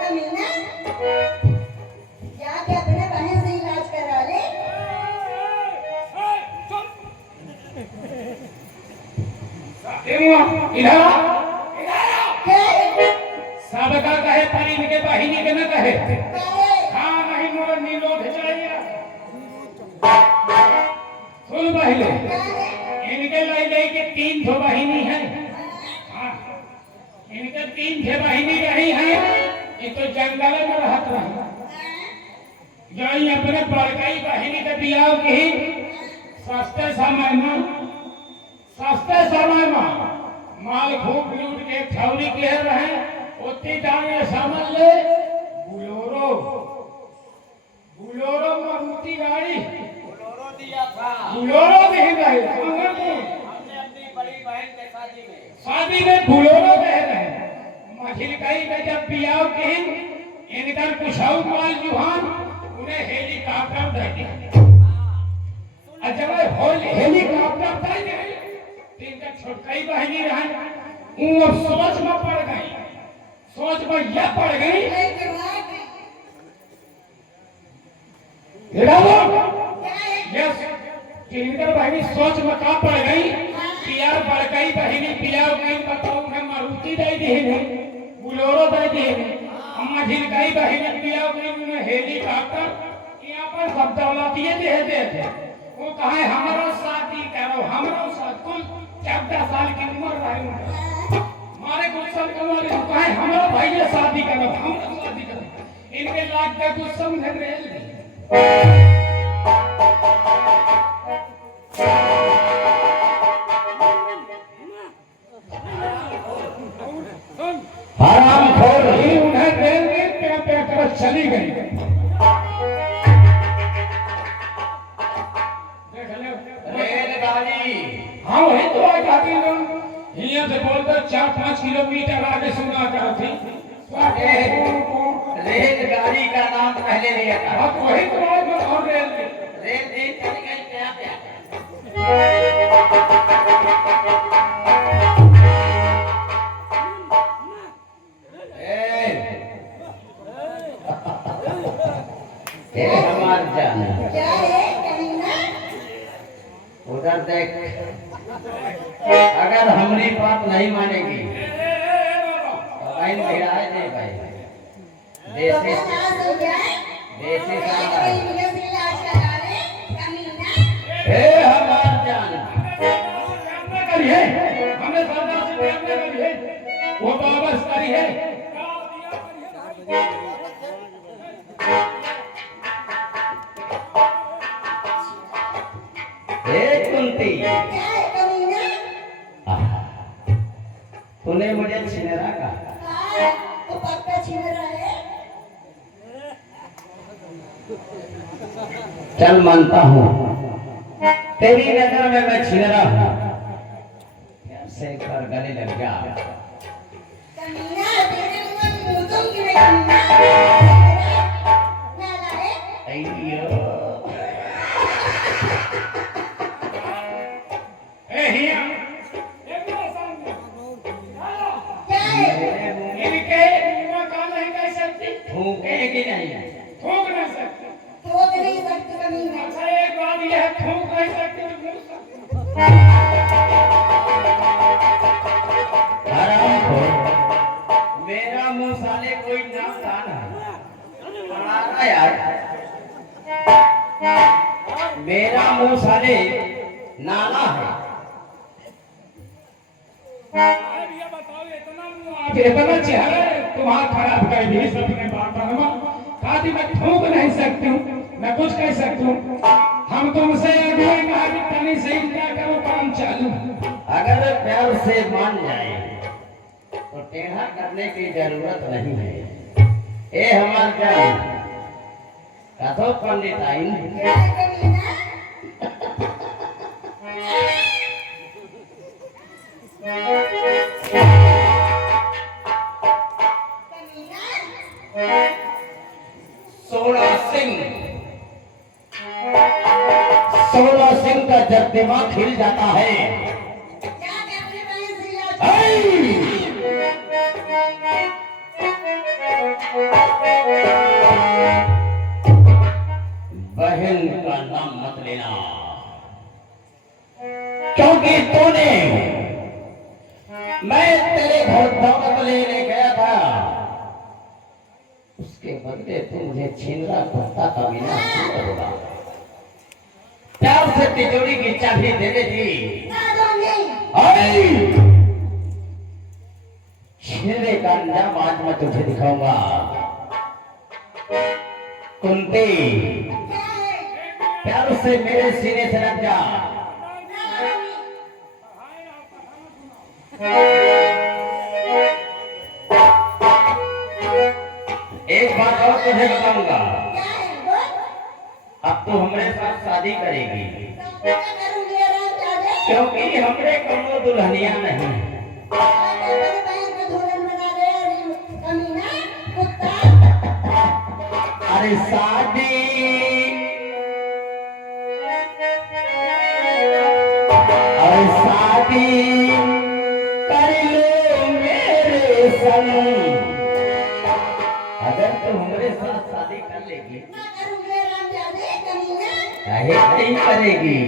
कमीना, जाके अपने बहन से इलाज करा ले। इधर क्या सबका कहे पर इनके बहिनी के न कहे है? हाँ नहीं मोर नीलोध चाहिए सुन पहले इनके लई के 3 ठो बहिनी है हाँ इनके 3 ठे बहिनी रही है ये तो जंगल में रहत रही यही अपने बड़काई बहिनी के बियाह की सस्ते समय में माल खूब लूट के ठौरी के रहे उतनी दाने समझ ले बुलोरो मारुति गाड़ी बोलोरो दिया था बुलोरो नहीं रहे हमने अपनी बड़ी बहन के शादी में बुलोरो कह रहे मझिलकई में जब बियाह की इनकर कुछौ माल जुहान उन्हें हेलीकॉप्टर दे दिया और जब हेलीकॉप्टर दे दिए तीन का छोटकई बहनी रहे वो सोच में पड़ गई सोच में यह पड़ गई यस इनकर बहनी सोच में का पड़ गई कि यार बड़कई बहनी बियाह गई बताओ मैं मारुति दे दी है बुलोरो दे दी है अम्मा झिलकई बहनी बियाह गई उन्हें हेलीकॉप्टर यहाँ पर सब दौलतिये दे थे वो कहे हमारा शादी करो हमारा शादी कुल 14 साल की उम्र रही हमारे गुस्सा करो कहे हमारा भाई ने शादी करो हमारा शादी करो इनके लाख का गुस्सा में रेल हराम खोर ही उन्हें रेल में पे चली गई रेलगाड़ी हाँ वही तो आज आगे यहाँ से बोलकर 4-5 किलोमीटर आगे सुना करती रेलगाड़ी का नाम पहले लिया था अब वही तो आज और रेल रेल चली गई क्या हमार जान क्या है कमीना? उधर देख अगर हमारी बात नहीं मानेगी तो लाइन भिड़ा दे भाई देसी नाज हो जाए देसी जाके साला बहन से इलाज करा ले। कमीना, ए हमार जान करिए हमने सरदार से प्रेम न करिए वो वापस करिए ए कुंती क्या है कमीना? तूने मुझे छिनेरा कहा हाँ, वो पक्का छीन रहा है। चल मानता हूँ तेरी नजर में मैं छिनेरा हूँ से एक बार गले लग जा कमीना, तेरे मुंह में मुंह की नहीं कमीना। नालायक। अय्यो ए हिया क्या है? इनके युवा का नहीं कह सकती थूकेगी नहीं थूक नहीं सकती ठोक नहीं सकती कमीना। अच्छा एक बात यह है थूक नहीं सकती तो मुंह सकती हरामखोर मेरा मुंह साले कोई नाम दान है हमारा यार मेरा मुंह साले नाला है इतना चेहरा तुम्हारा खराब कर दी सबने बात खाती मैं थूक नहीं सकती हूँ मैं कुछ कह सकती हूँ हम तुमसे अगुवाई कहा कि तनी से क्या करो काम चालू अगर प्यार से मान जाए तो टेढ़ा करने की जरूरत नहीं है ए हमार जान कथो पंडित आइन क्या है कमीना? कमीना, सोना सिंह का जब दिमाग हिल जाता है जाके अपने बहन से इलाज करा ले। मत लेना, क्योंकि तूने मैं तेरे घर दौलत लेने गया था, उसके बदले तू मुझे छिंदरा कुत्ता का विनाश करोगा। प्यार से तिजोरी की चाबी दे दे जी। छिंदरे का अंजाम आज मैं तुझे दिखाऊंगा। कुंती, प्यार से मेरे सीने से लग जा। एक बात और तुझे बताऊंगा, अब तू हमारे साथ शादी करेगी, क्योंकि हमरे कमो दुल्हनिया नहीं। अरे शादी, अरे शादी कर लो मेरे संग। अगर तू हमारे साथ शादी कर लेगी, काहे नहीं करेगी?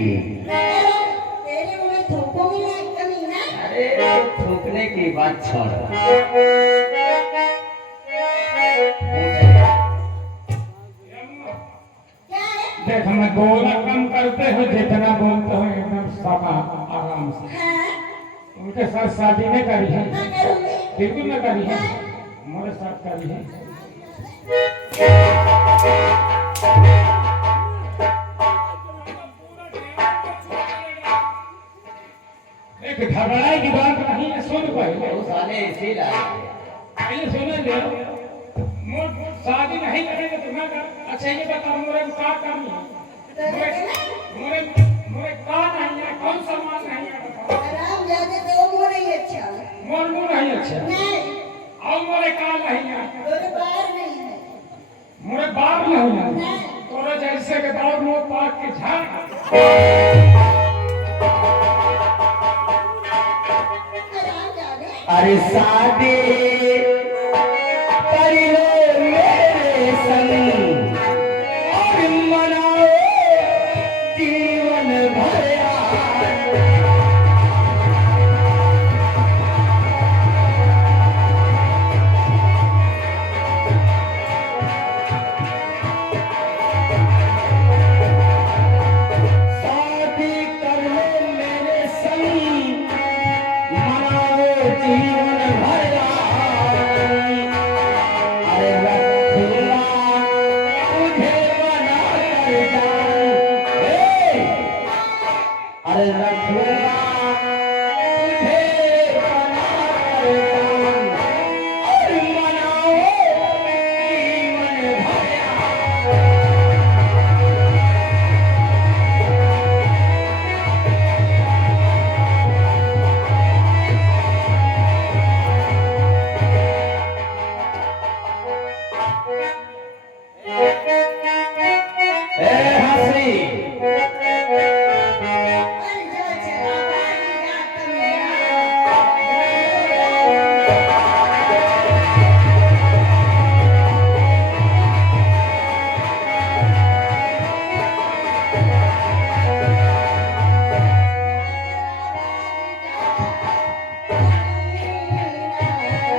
अरे थूकने की बात छोड़, देख मैं बोला कम करते हो, जितना बोलते हो एकदम समा आराम से। उनके साथ शादी नहीं करी है, बिल्कुल न करी है, हमारे साथ करी है। एक घबराई की बात नहीं है, सुन पहले। वो साले इसी लाए पहले सुने दे, शादी नहीं करेंगे तो मैं अच्छा ये बता, मोरे का काम है, मोरे मोरे का नहीं है, कौन सा मान नहीं है? आराम जाते तो मोर ही अच्छा मोर मुंह नहीं अच्छा नहीं, और मोरे का नहीं है, मोरे बाहर नहीं है, मोरे बार नहीं है, तोरे जैसे के दौड़ मुंह पाक के झाड़। आराम जाने। अरे शादी कर लो मेरे संग और मनाओ जीवन भर। शादी कर लो मेरे संग, मनाओ जीवन भर। अरे रखूंगा तुझे बना कर जान, अरे रखूंगा तुझे बना कर जान और मनाओ जीवन भर। हंसी और जो चला बागी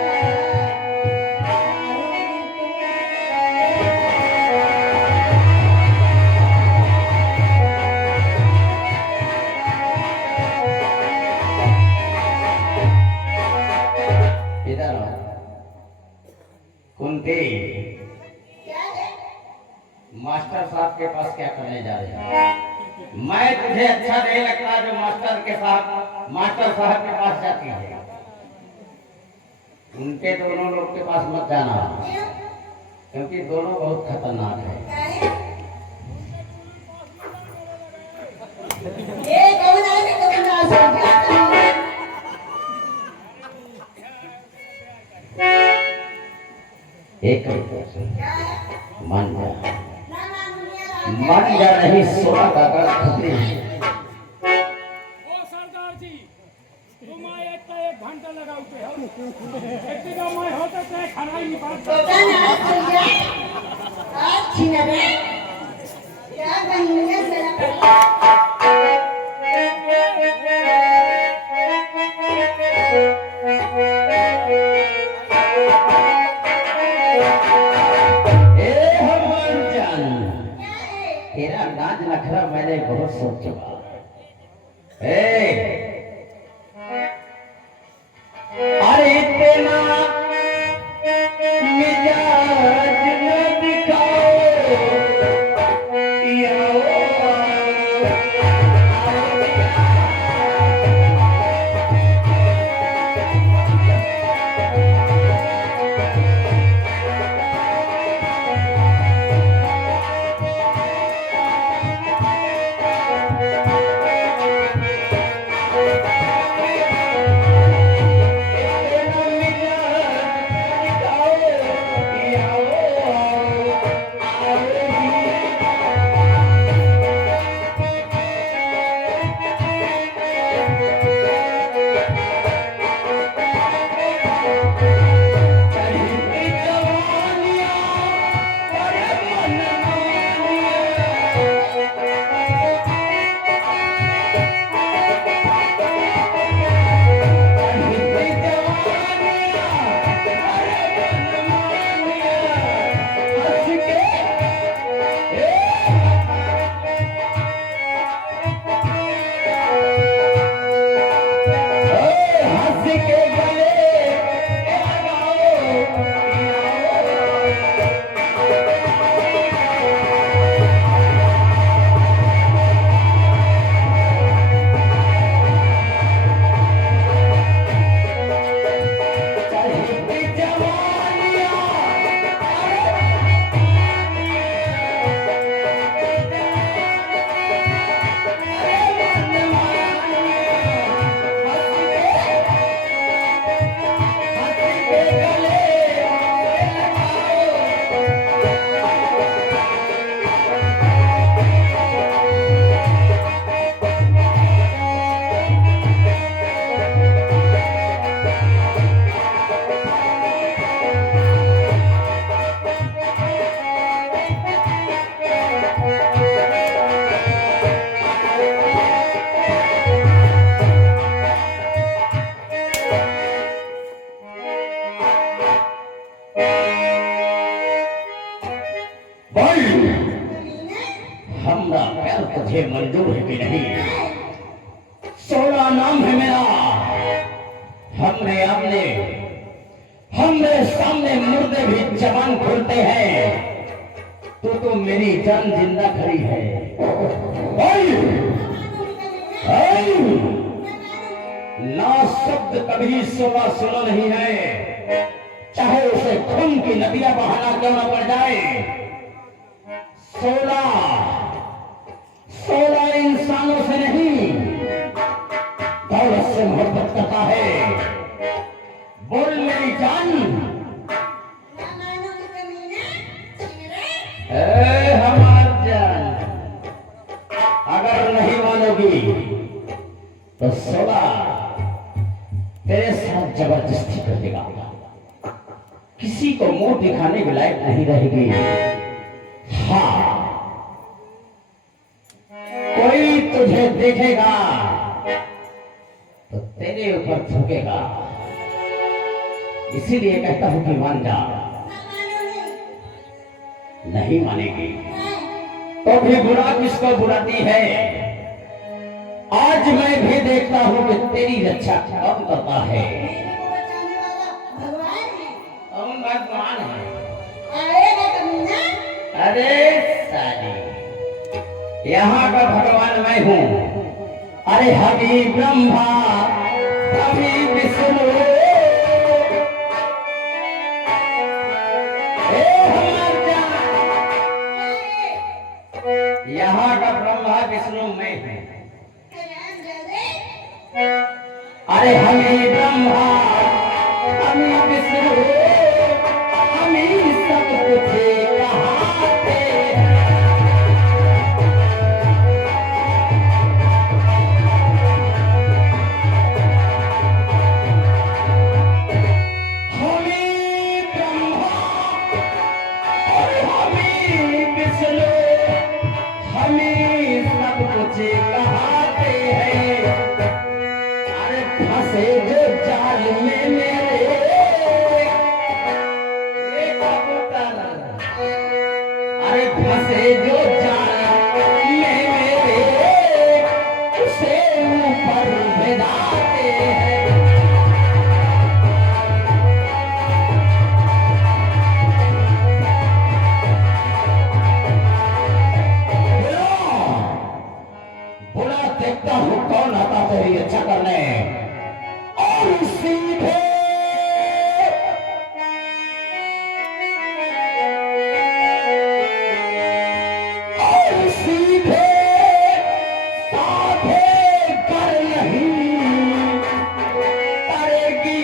कमीना। इधर आओ। कुंती, क्या है? मास्टर साहब के पास क्या करने जा रहे हैं? मैं तुझे अच्छा नहीं लगता जो मास्टर साहब के पास जाती है। उनके दोनों लोग के पास मत जाना, क्यों? क्योंकि दोनों बहुत खतरनाक है। क्या है? ये कौन है? कौन आ सकता है? एक क्या है? मान जा, ना मानूंगी मान जा, नहीं सोना का खतरी है। ओ सरदार जी, तुम आए तो 1 घंटा लगाते हो, एक का मैं होता तो खाना ही नहीं पाता। तो क्या ना आज छीना रे? क्या कमीना साला कमीना। ए हनुमान जान, क्या है? तेरा नाच नखरा मैंने बहुत सोच चुका। ए अरे इतना मिजाज न दिखाओ, याओ हमरा प्यार तुझे मंजूर है कि नहीं? 16 नाम है मेरा। हमरे सामने मुर्दे भी जवान खुलते हैं। तो मेरी जान जिंदा खड़ी है। ना शब्द कभी सुना नहीं है, चाहे उसे खून की नदियां बहाना क्यों न पड़ जाए। 16 इंसानों से नहीं, दौलत से मोहब्बत करता है। बोल मेरी जान। हमार जान, अगर नहीं मानोगी तो 16 तेरे साथ जबरदस्ती कर देगा। किसी को मुंह दिखाने के लायक नहीं रहेगी। हाँ, कोई तुझे देखेगा तो तेरे ऊपर थूकेगा। इसीलिए कहता हूं कि मान जा। नहीं मानेगी तो भी बुरा किसको बुराती है। आज मैं भी देखता हूं कि तेरी रक्षा कौन करता है। कौन भगवान है? अरे साली, यहाँ का भगवान मैं हूँ। अरे हबी ब्रह्मा, हबी विष्णु, यहाँ का ब्रह्मा विष्णु मैं हूँ। अरे हमें ब्रह्मा, हमें विष्णु, हमें सब तुझे कहाते हैं।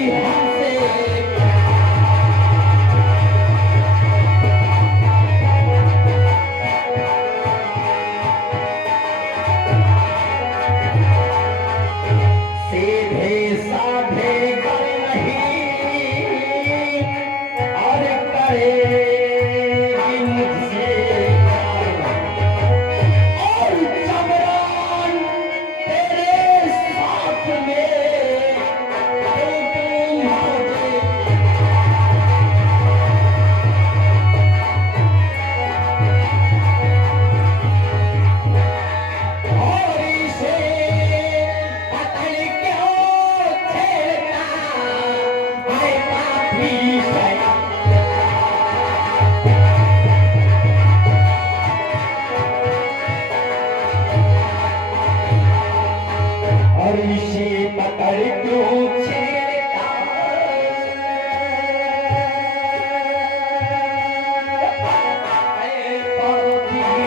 हमसे सीधे साधे कर नहीं और करेगी मुझसे और जबरान तेरे साथ में तो तुम मुझे और इसे पकड़ क्यों छेड़ता है पापी और इसे पकड़ क्यों छेड़ता है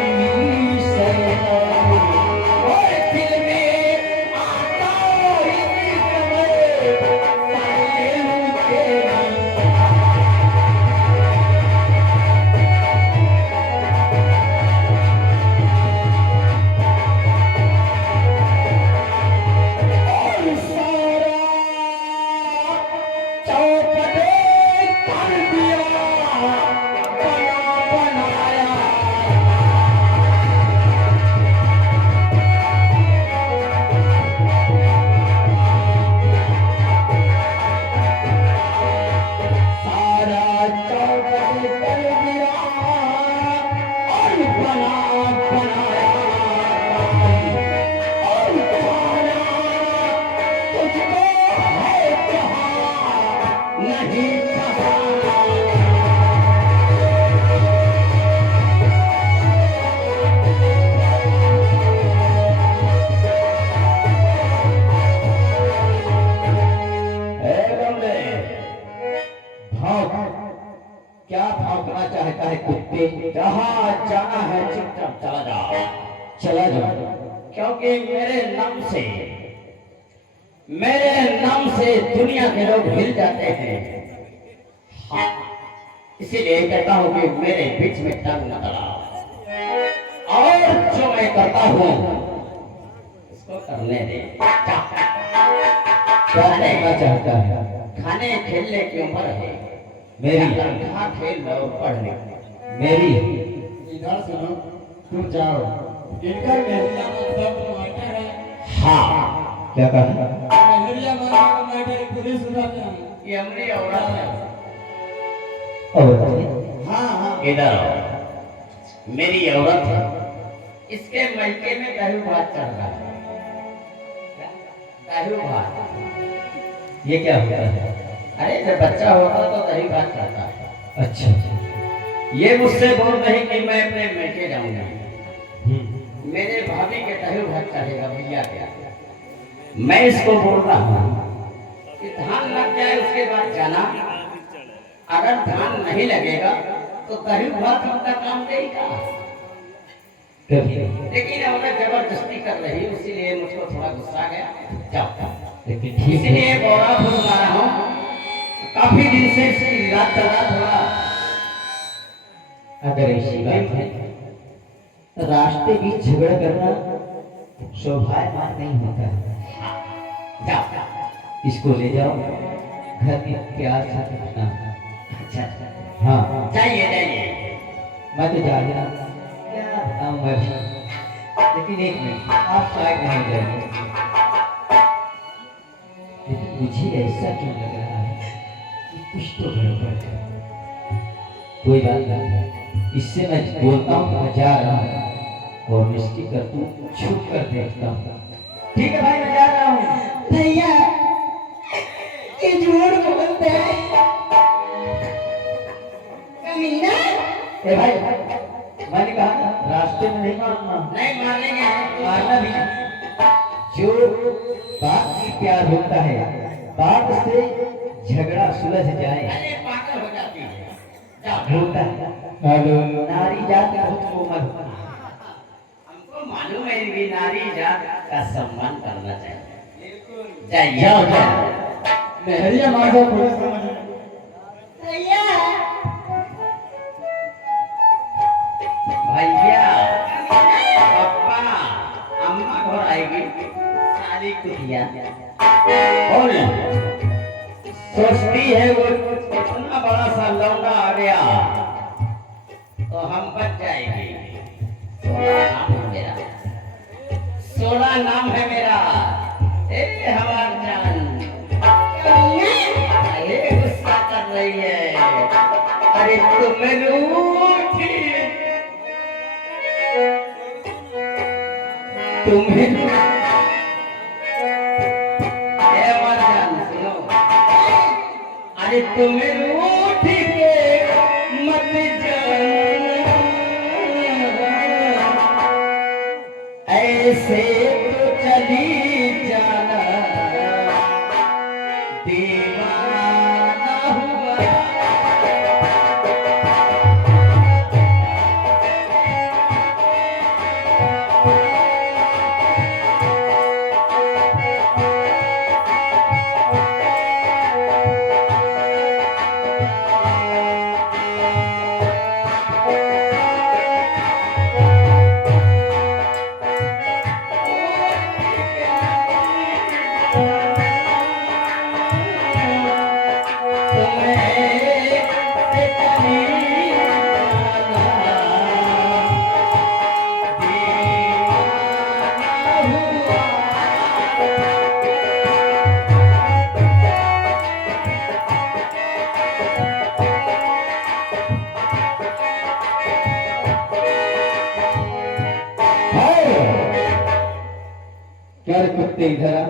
पापी सैतान और दिल में आता इसी समय साहिल तेरी और सारा चौपटे कर दिया बना बनाया सारा चौपट कर दिया और बना बनाया और तुम्हारा तुझको है कहाँ नहीं कहा क्या भागना चाहता है कुत्ते जहाँ जाना है चुपचाप चला जा चला जा क्योंकि मेरे नाम से दुनिया के लोग हिल जाते हैं हाँ, इसीलिए कहता हूँ कि मेरे बीच में टंग न अड़ा और जो मैं करता हूँ इसको करने दे क्या कहना चाहता है खाने खेलने की उम्र है मेरी खा खेल लो पढ़ ले मेरी इधर सुनो तुम जाओ इनका मेहरिया मतलब मैटर है हाँ क्या कहा मेहरिया मतलब मैटर खुद ही सुनाते हैं ये हमारी औरत है हाँ हाँ इधर आओ मेरी औरत है इसके मलके में दही भात चल रहा है दही भात ये क्या होता है अरे जब बच्चा होता तो दही भात खाता है अच्छा ये मुझसे बोल रही कि मैं अपने मैके जाऊंगा मेरे भाभी के दही भात चलेगा भैया क्या मैं इसको बोल रहा हूँ कि धान लग जाए उसके बाद जाना अगर धान नहीं लगेगा तो दही भात अपना काम देगा लेकिन औरत जबरदस्ती कर रही इसीलिए मुझको थोड़ा गुस्सा आ गया जाओ लेकिन ठीक इसलिए बोरा फूल मारा हूँ काफी दिन से इसकी इलाज चल रहा थोड़ा अगर ऐसी बात है रास्ते की झगड़ा करना शोभायमान नहीं होता जाओ इसको ले जाओ घर में प्यार से रखना अच्छा हाँ जाइए जाइए मैं तो जा रहा क्या बताऊं मैं लेकिन एक मिनट आप शायद नहीं जाएंगे लेकिन मुझे ऐसा क्यों लग रहा है कि कुछ तो गड़बड़ है कोई बात नहीं इससे मैं बोलता हूँ मैं जा रहा हूँ और निश्चित कर तू छुप कर देखता हूँ ठीक है भाई मैं जा रहा हूँ भैया ये झूठ बोलते हैं कमीना ए भाई मैंने कहा ना रास्ते में नहीं मारना नहीं मारेंगे मारना भी नहीं जो बात की प्यार होता है बात से झगड़ा सुलझ जाए अरे पागल हो जाती है होता है नारी जात बहुत कोमल हमको मालूम है कि नारी जात का सम्मान करना चाहिए जाइए मेहरिया मांगो थोड़ा समझ में। भैया भैया पापा अम्मा घर आएगी साली कुतिया और सोचती है वो इतना बड़ा सा लौंडा आ गया तो हम बच जाएंगे। सोना नाम है मेरा ए हमार जान अरे गुस्सा कर रही है। अरे तुम रूठी तुम्हें ए हमार जान सुनो। अरे तुम्हें रूठी के मत जाना ऐसे तो चली जाना दीवाना हुआ। क्या रे कुत्ते इधर आ।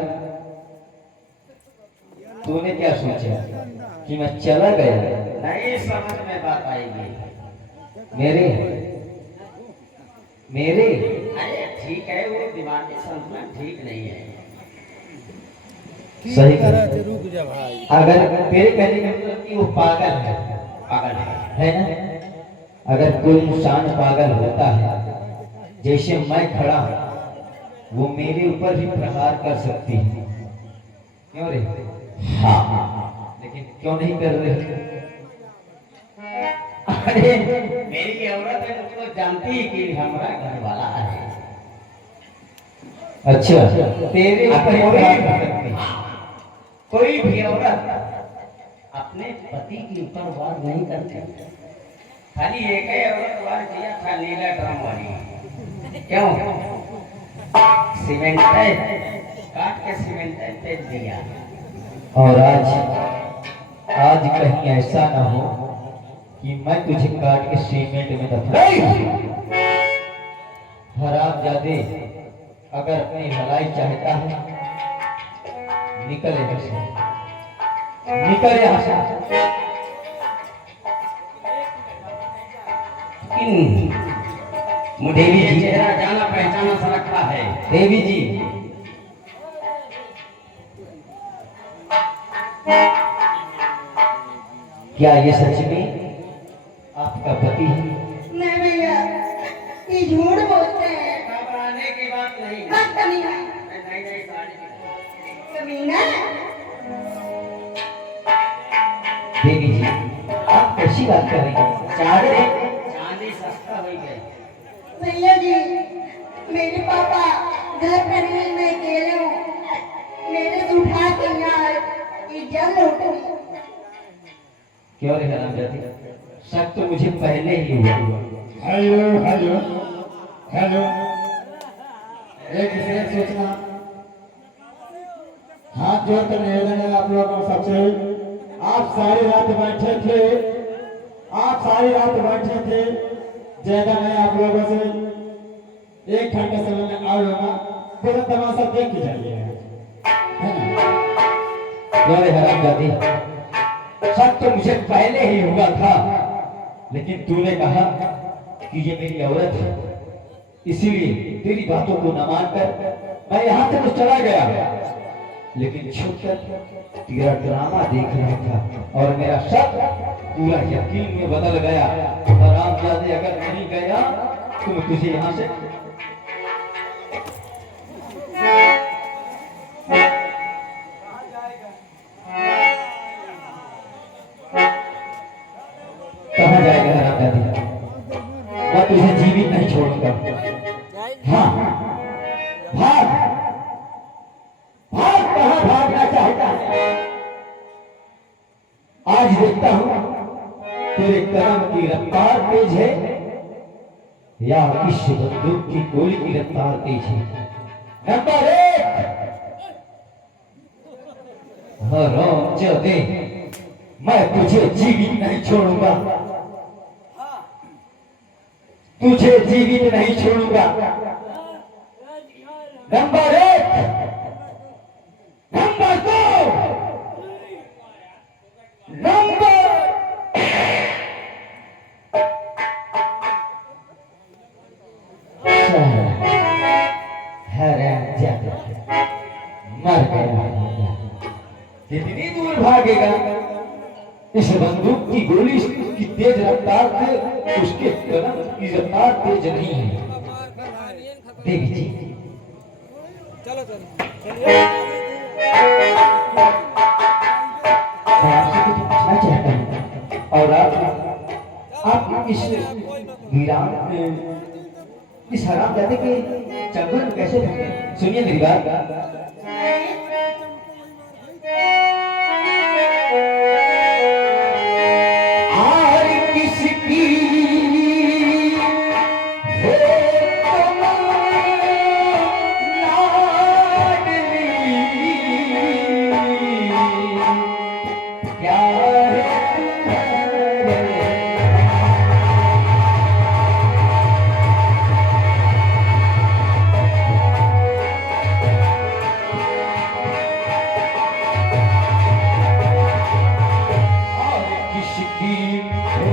तूने क्या सोचा कि मैं चला गया? नहीं समझ में बात आएगी। मेरे मेरे अरे ठीक है वो दिमागी संतुलन ठीक नहीं है। सही कहा। अगर तेरे कहने का मतलब कि वो पागल है, पागल है ना? अगर कोई इंसान पागल होता है जैसे मैं खड़ा हूं वो मेरे ऊपर भी प्रहार कर सकती है। क्यों रे? हाँ लेकिन क्यों नहीं कर रहे? अरे मेरी औरत है उसको जानती है कि हमारा घर वाला है। अच्छा तेरे ऊपर ही प्रहार कर सकती है। कोई भी औरत अपने पति के ऊपर वार नहीं करती। खाली एक ही औरत वार किया था नीला ड्रम वाली। क्यों? सीमेंट है काट के सीमेंट तेज दिया। और आज कहीं ऐसा ना हो कि मैं तुझे काट के सीमेंट में दफना। हरामजादे अगर अपनी भलाई चाहता है निकल यहाँ से, निकल यहाँ से। देवी जी चेहरा जाना पहचाना सा लगता है। देवी जी क्या ये सच में आपका पति है? नहीं भैया ये झूठ बोलते हैं। घबराने की बात नहीं है। बात करनी है नहीं नहीं साड़ी कमीना। देवी जी आप कैसी बात कर रही हैं? चांदी सस्ता हो गई। भैया जी मेरे पापा घर पर नहीं, मैं अकेले हूँ। मेरे से उठा के यहाँ इज्जत लौटो। क्यों रे हरामजादी? शक तो मुझे पहले ही हुआ। हेलो हेलो हेलो एक दूसरे सोचना। हाथ जोड़ कर निवेदन है आप लोगों सबसे। आप सारी रात बैठे थे, आप सारी रात बैठे थे। ज्यादा नहीं आप लोगों से 1 घंटे समय में आउट होगा। पूरा तमाशा देख के जाइए, है ना? क्यों रे हरामजादी? शक तो मुझे पहले ही हुआ था, लेकिन तूने कहा कि ये मेरी औरत है, इसीलिए तेरी बातों को न मानकर मैं यहाँ से तो चला गया, लेकिन छुपकर तेरा ड्रामा देख रहा था और मेरा शक पूरा यकीन में बदल गया। हरामजादे अगर नहीं गया तो मैं तुझे यहाँ से कहाँ जाएगा हरामजादी? मैं तुझे जीवित नहीं छोड़ूंगा। हाँ, भाग भाग, कहाँ भागना चाहता है? आज देखता हूं तेरे कदम की रफ्तार तेज है या इस बंदूक की गोली की रफ्तार तेज है। नंबर 1, हरामजादे, मैं तुझे जीवित नहीं छोड़ूंगा, तुझे जीवित नहीं छोड़ूंगा। नंबर 1, नंबर 2, नंबर हरामजादा, मर गया। कितनी दूर भागेगा? इस बंदूक की गोली की तेज रफ्तार से उसके कदम की रफ्तार तेज नहीं है। देवी जी, चलो चलो मैं आपसे कुछ पूछना चाहता हूँ और आप इस वीरान इस हरामजादे के चंगुल में कैसे ढके? सुनिए मेरी बात। और किसकी हो तुम लाडली, क्या है तुम्हारे? और किसकी हो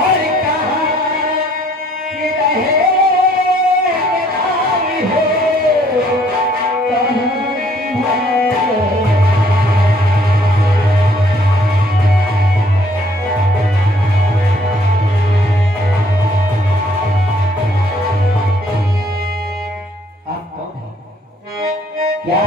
और कहाँ के रहे नाम हो, कहाँ तुम्हारे? आप कौन हैं? क्या